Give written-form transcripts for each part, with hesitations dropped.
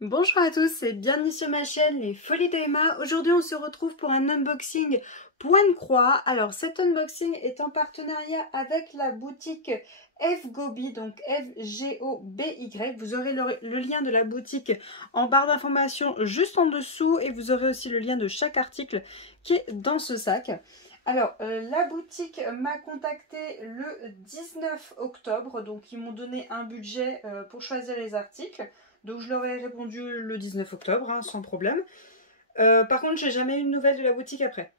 Bonjour à tous et bienvenue sur ma chaîne Les Folies d'Emma. Aujourd'hui on se retrouve pour un unboxing point de croix. Alors cet unboxing est en partenariat avec la boutique FGoby, donc FGOBY. Vous aurez le lien de la boutique en barre d'informations juste en dessous et vous aurez aussi le lien de chaque article qui est dans ce sac. Alors, la boutique m'a contacté le 19 octobre, donc ils m'ont donné un budget pour choisir les articles. Donc je leur ai répondu le 19 octobre, hein, sans problème. Par contre, j'ai jamais eu de nouvelles de la boutique après.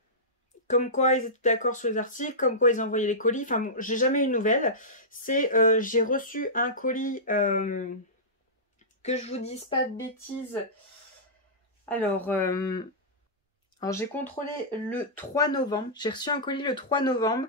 Comme quoi ils étaient d'accord sur les articles, comme quoi ils envoyaient les colis. Enfin bon, j'ai jamais eu de nouvelles. J'ai reçu un colis, que je vous dise pas de bêtises. Alors j'ai contrôlé le 3 novembre. J'ai reçu un colis le 3 novembre.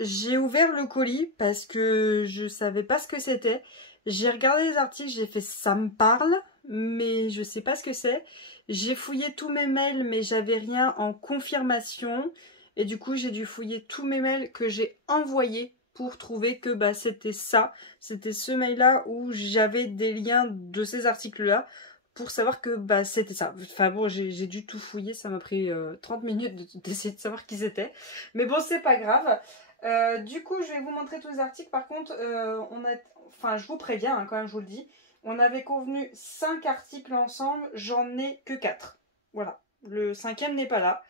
J'ai ouvert le colis parce que je savais pas ce que c'était. J'ai regardé les articles, j'ai fait ça me parle, mais je sais pas ce que c'est. J'ai fouillé tous mes mails, mais j'avais rien en confirmation. Et du coup, j'ai dû fouiller tous mes mails que j'ai envoyés pour trouver que bah, c'était ça. C'était ce mail-là où j'avais des liens de ces articles-là pour savoir que bah, c'était ça. Enfin bon, j'ai dû tout fouiller, ça m'a pris 30 minutes d'essayer de savoir qui c'était. Mais bon, c'est pas grave. Du coup, je vais vous montrer tous les articles. Par contre, enfin, je vous préviens, hein, quand même, je vous le dis. On avait convenu 5 articles ensemble, j'en ai que 4. Voilà, le 5e n'est pas là.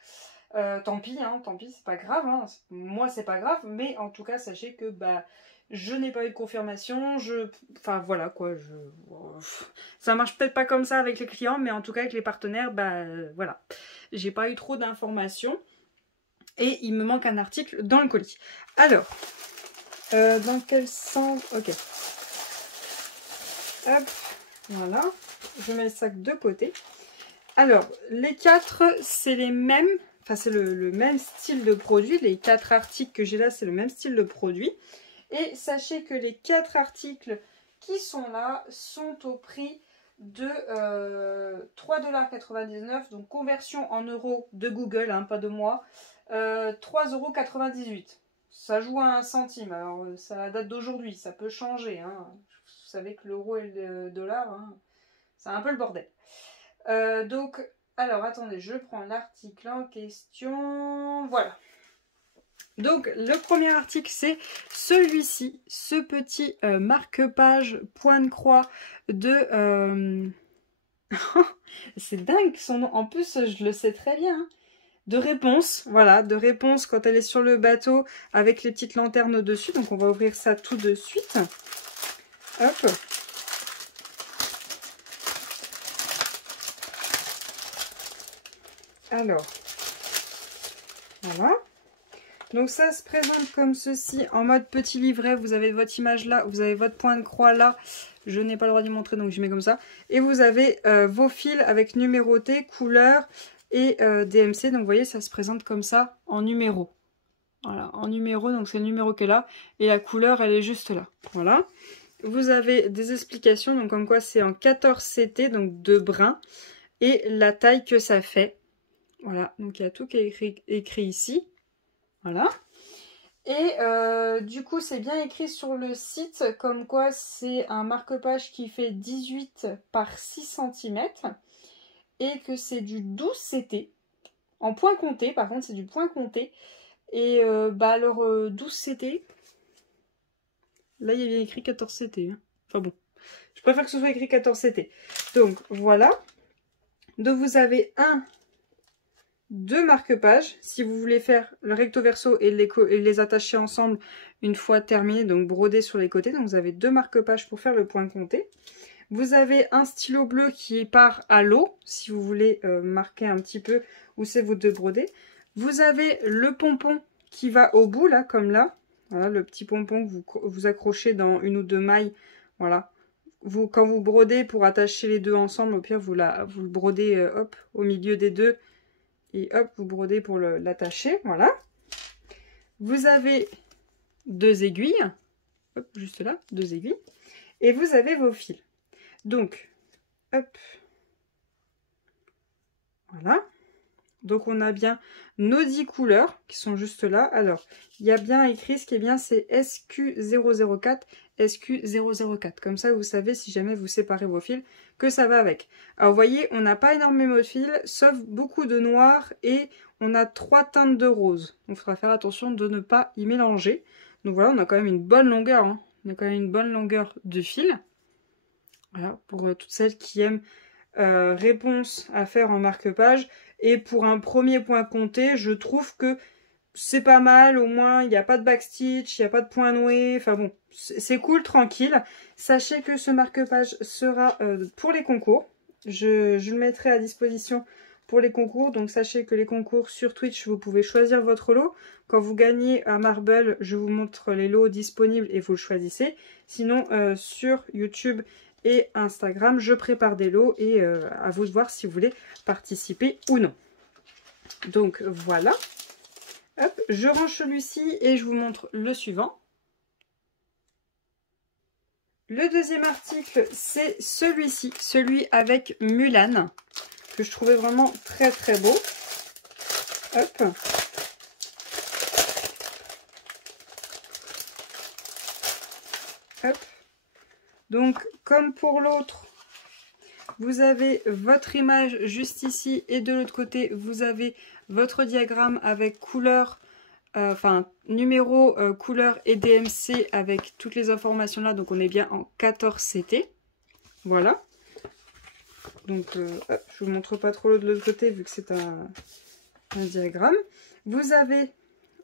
Tant pis, hein, tant pis, c'est pas grave. Hein. Moi, c'est pas grave, mais en tout cas, sachez que bah, je n'ai pas eu de confirmation. Enfin, voilà quoi. Ça marche peut-être pas comme ça avec les clients, mais en tout cas, avec les partenaires, bah voilà. J'ai pas eu trop d'informations. Et il me manque un article dans le colis. Alors, dans quel sens... Ok. Hop, voilà. Je mets le sac de côté. Alors, les 4, c'est les mêmes. Enfin, c'est le même style de produit. Les 4 articles que j'ai là, c'est le même style de produit. Et sachez que les 4 articles qui sont là sont au prix de 3,99 $. Donc, conversion en euros de Google, hein, pas de moi. 3,98 €. Ça joue à 1 centime. Alors, ça date d'aujourd'hui. Ça peut changer. Hein. Vous savez que l'euro et le dollar, hein, c'est un peu le bordel. Donc, alors attendez, je prends l'article en question. Voilà. Donc, le premier article, c'est celui-ci, ce petit marque-page point de croix de... c'est dingue son nom. En plus, je le sais très bien. Hein. De réponse, voilà, de réponse quand elle est sur le bateau avec les petites lanternes au-dessus. Donc, on va ouvrir ça tout de suite. Hop. Alors, voilà. Donc ça se présente comme ceci, en mode petit livret. Vous avez votre image là, vous avez votre point de croix là. Je n'ai pas le droit d'y montrer, donc je mets comme ça. Et vous avez vos fils avec numéroté, couleur et DMC. Donc vous voyez, ça se présente comme ça en numéro. Voilà, en numéro, donc c'est le numéro qui est là. Et la couleur, elle est juste là. Voilà. Vous avez des explications, donc comme quoi c'est en 14 CT, donc de brun. Et la taille que ça fait. Voilà, donc il y a tout qui est écrit ici. Voilà. Et du coup, c'est bien écrit sur le site, comme quoi c'est un marque-page qui fait 18 par 6 cm et que c'est du 12 CT. En point compté, par contre, c'est du point compté. Et bah alors, 12 CT, là, il y a bien écrit 14 CT. Hein. Enfin bon, je préfère que ce soit écrit 14 CT. Donc, voilà. Donc, vous avez deux marque-pages si vous voulez faire le recto verso et les attacher ensemble une fois terminé, donc broder sur les côtés. Donc vous avez deux marque-pages pour faire le point compté. Vous avez un stylo bleu qui part à l'eau si vous voulez marquer un petit peu où c'est vous de broder. Vous avez le pompon qui va au bout là, comme là. Voilà, le petit pompon que vous accrochez dans une ou deux mailles. Voilà. Quand vous brodez pour attacher les deux ensemble, au pire vous le brodez hop, au milieu des deux. Et hop, vous brodez pour l'attacher, voilà. Vous avez deux aiguilles, hop, juste là, deux aiguilles. Et vous avez vos fils. Donc, hop, voilà. Donc, on a bien nos 10 couleurs qui sont juste là. Alors, il y a bien écrit, ce qui est bien, c'est SQ004 SQ004. Comme ça, vous savez, si jamais vous séparez vos fils, que ça va avec. Alors, vous voyez, on n'a pas énormément de fils, sauf beaucoup de noir et on a 3 teintes de rose. Donc, il faudra faire attention de ne pas y mélanger. Donc, voilà, on a quand même une bonne longueur. Hein. On a quand même une bonne longueur de fil. Voilà, pour toutes celles qui aiment réponse à faire en marque-page. Et pour un premier point compté, je trouve que c'est pas mal, au moins il n'y a pas de backstitch, il n'y a pas de point noué, enfin bon, c'est cool, tranquille. Sachez que ce marque-page sera pour les concours, je le mettrai à disposition pour les concours, donc sachez que les concours sur Twitch, vous pouvez choisir votre lot. Quand vous gagnez à Marble, je vous montre les lots disponibles et vous le choisissez. Sinon, sur YouTube et Instagram, je prépare des lots et à vous de voir si vous voulez participer ou non. Donc voilà. Hop, je range celui-ci et je vous montre le suivant. Le deuxième article, c'est celui-ci, celui avec Mulan, que je trouvais vraiment très très beau. Hop. Hop. Donc, comme pour l'autre, vous avez votre image juste ici et de l'autre côté, vous avez votre diagramme avec couleur, numéro, couleur et DMC avec toutes les informations là. Donc, on est bien en 14 CT. Voilà. Donc, hop, je vous montre pas trop de l'autre côté vu que c'est un diagramme. Vous avez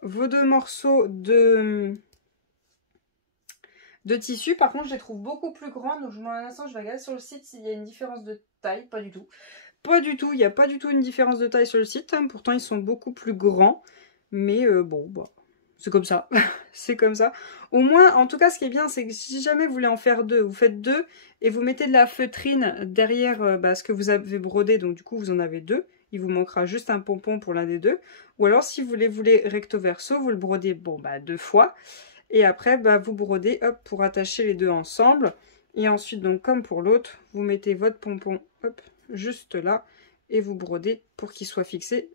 vos 2 morceaux de tissu. Par contre, je les trouve beaucoup plus grands. Donc, pour l'instant, je vais regarder sur le site s'il y a une différence de taille. Pas du tout. Pas du tout. Il n'y a pas du tout une différence de taille sur le site. Hein. Pourtant, ils sont beaucoup plus grands. Mais bon, bah, c'est comme ça. C'est comme ça. Au moins, en tout cas, ce qui est bien, c'est que si jamais vous voulez en faire 2, vous faites 2 et vous mettez de la feutrine derrière ce que vous avez brodé. Donc, du coup, vous en avez 2. Il vous manquera juste un pompon pour l'un des 2. Ou alors, si vous les voulez recto verso, vous le brodez 2 fois. Et après, vous brodez hop, pour attacher les 2 ensemble. Et ensuite, donc comme pour l'autre, vous mettez votre pompon hop, juste là. Et vous brodez pour qu'il soit fixé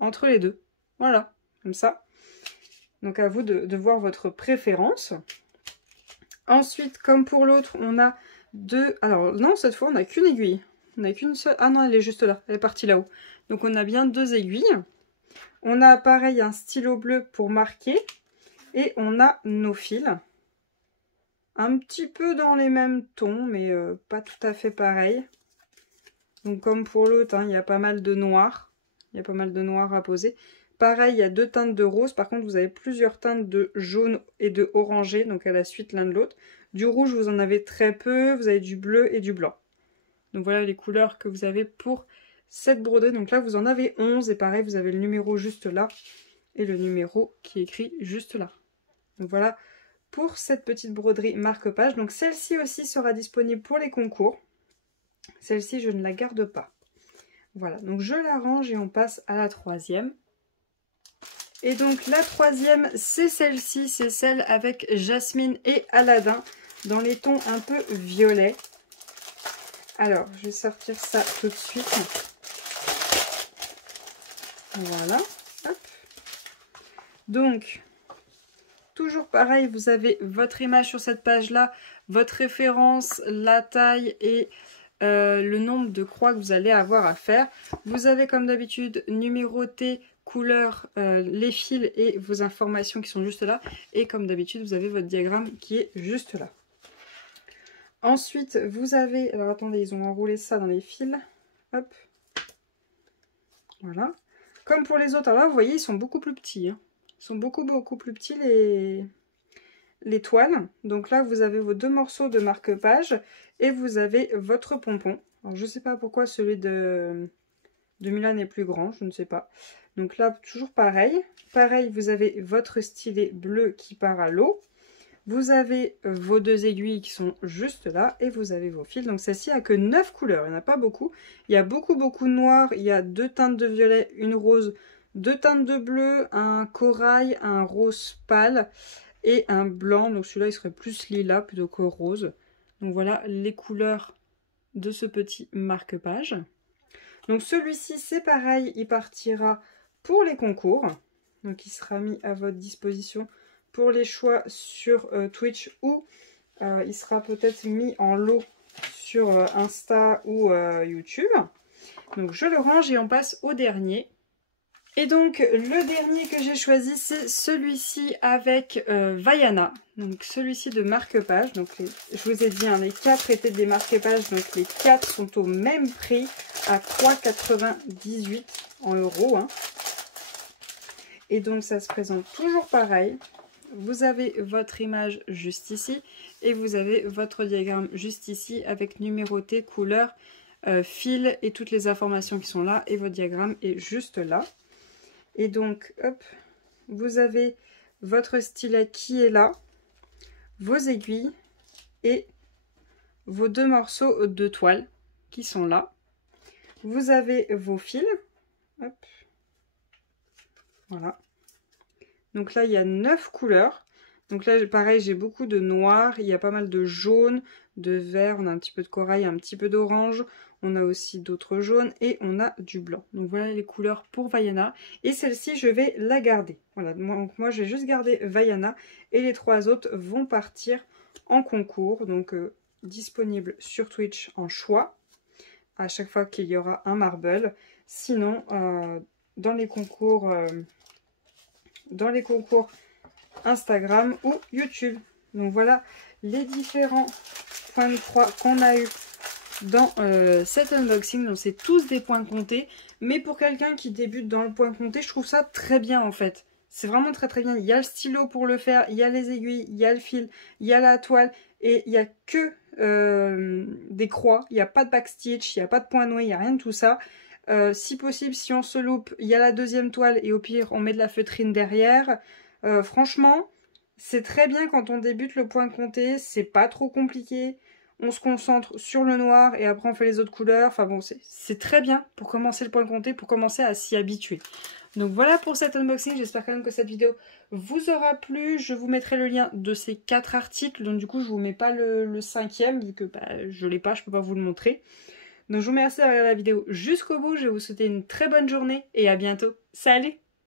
entre les 2. Voilà, comme ça. Donc à vous de voir votre préférence. Ensuite, comme pour l'autre, on a 2... Alors non, cette fois, on n'a qu'une aiguille. On n'a qu'une seule... Ah non, elle est juste là. Elle est partie là-haut. Donc on a bien 2 aiguilles. On a pareil un stylo bleu pour marquer. Et on a nos fils. Un petit peu dans les mêmes tons, mais pas tout à fait pareil. Donc comme pour l'autre, hein, il y a pas mal de noir. Il y a pas mal de noir à poser. Pareil, il y a 2 teintes de rose. Par contre, vous avez plusieurs teintes de jaune et de orangé. Donc à la suite l'un de l'autre. Du rouge, vous en avez très peu. Vous avez du bleu et du blanc. Donc voilà les couleurs que vous avez pour cette brodée. Donc là, vous en avez 11. Et pareil, vous avez le numéro juste là. Et le numéro qui est écrit juste là. Donc voilà pour cette petite broderie marque-page. Donc celle-ci aussi sera disponible pour les concours. Celle-ci, je ne la garde pas. Voilà, donc je la range et on passe à la troisième. Et donc la troisième, c'est celle-ci, c'est celle avec Jasmine et Aladdin dans les tons un peu violets. Alors, je vais sortir ça tout de suite. Voilà. Hop. Donc, toujours pareil, vous avez votre image sur cette page-là, votre référence, la taille et le nombre de croix que vous allez avoir à faire. Vous avez comme d'habitude numéroté, couleur, les fils et vos informations qui sont juste là. Et comme d'habitude, vous avez votre diagramme qui est juste là. Ensuite, vous avez... Alors attendez, ils ont enroulé ça dans les fils. Hop. Voilà. Comme pour les autres, alors là, vous voyez, ils sont beaucoup plus petits. Hein. Ils sont beaucoup plus petits les toiles. Donc là, vous avez vos 2 morceaux de marque-page et vous avez votre pompon. Alors, je ne sais pas pourquoi celui de Mulan est plus grand, je ne sais pas. Donc là, toujours pareil. Pareil, vous avez votre stylet bleu qui part à l'eau. Vous avez vos 2 aiguilles qui sont juste là et vous avez vos fils. Donc celle-ci a que 9 couleurs, il n'y en a pas beaucoup. Il y a beaucoup de noir, il y a 2 teintes de violet, une rose, 2 teintes de bleu, un corail, un rose pâle et un blanc. Donc celui-là, il serait plus lilas plutôt que rose. Donc voilà les couleurs de ce petit marque-page. Donc celui-ci, c'est pareil, il partira pour les concours. Donc il sera mis à votre disposition pour les choix sur Twitch ou Il sera peut-être mis en lot sur Insta ou YouTube. Donc je le range et on passe au dernier. Et donc le dernier que j'ai choisi, c'est celui-ci avec Vaiana. Donc celui-ci de marque-page. Donc je vous ai dit, hein, les 4 étaient des marque-pages. Donc les 4 sont au même prix à 3,98 en euros. Hein. Et donc ça se présente toujours pareil. Vous avez votre image juste ici et vous avez votre diagramme juste ici avec numéroté, couleur, fil et toutes les informations qui sont là. Et votre diagramme est juste là. Et donc, hop, vous avez votre stylet qui est là, vos aiguilles et vos 2 morceaux de toile qui sont là. Vous avez vos fils. Hop. Voilà. Donc là, il y a 9 couleurs. Donc là, pareil, j'ai beaucoup de noir. Il y a pas mal de jaune, de vert. On a un petit peu de corail, un petit peu d'orange. On a aussi d'autres jaunes et on a du blanc. Donc voilà les couleurs pour Vaiana. Et celle-ci, je vais la garder. Voilà, donc moi, je vais juste garder Vaiana. Et les 3 autres vont partir en concours. Donc disponible sur Twitch en choix. À chaque fois qu'il y aura un marble. Sinon, dans les concours Instagram ou YouTube. Donc voilà les différents points de croix qu'on a eu dans cet unboxing. Donc c'est tous des points comptés, mais pour quelqu'un qui débute dans le point compté, je trouve ça très bien en fait. C'est vraiment très très bien. Il y a le stylo pour le faire, il y a les aiguilles, il y a le fil, il y a la toile et il n'y a que des croix. Il n'y a pas de backstitch, il n'y a pas de point noué, il n'y a rien de tout ça. Si possible, si on se loupe, il y a la deuxième toile et au pire on met de la feutrine derrière. Franchement, c'est très bien quand on débute le point compté, c'est pas trop compliqué. On se concentre sur le noir et après on fait les autres couleurs. Enfin bon, c'est très bien pour commencer le point compté, pour commencer à s'y habituer. Donc voilà pour cet unboxing, j'espère quand même que cette vidéo vous aura plu. Je vous mettrai le lien de ces 4 articles, donc du coup je vous mets pas le 5e, vu que je l'ai pas, je peux pas vous le montrer. Donc je vous remercie d'avoir regardé la vidéo jusqu'au bout, je vais vous souhaiter une très bonne journée et à bientôt. Salut!